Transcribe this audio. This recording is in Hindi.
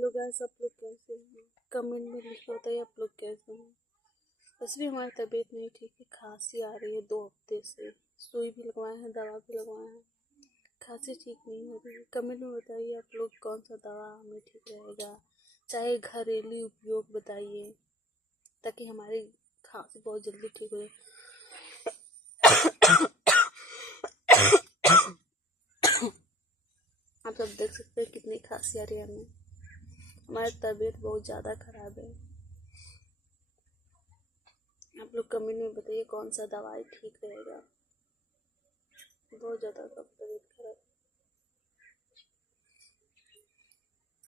हेलो गाइस, आप लोग कैसे हैं? कमेंट में लिख के बताइए आप लोग कैसे हैं। वैसे भी हमारी तबीयत नहीं ठीक है, खांसी आ रही है 2 हफ्ते से। सुई भी लगवाए हैं, दवा भी लगवाए हैं, खांसी ठीक नहीं हो रही है। कमेंट में बताइए आप लोग कौन सा दवा हमें ठीक रहेगा, चाहे घरेलू उपयोग बताइए ताकि हमारी खांसी बहुत जल्दी ठीक हो जाए। आप सब देख सकते हैं कितनी खांसी आ रही है हमें। हमारी तबीयत बहुत ज़्यादा खराब है। आप लोग कमेंट में बताइए कौन सा दवाई ठीक रहेगा। बहुत ज़्यादा तबीयत खराब।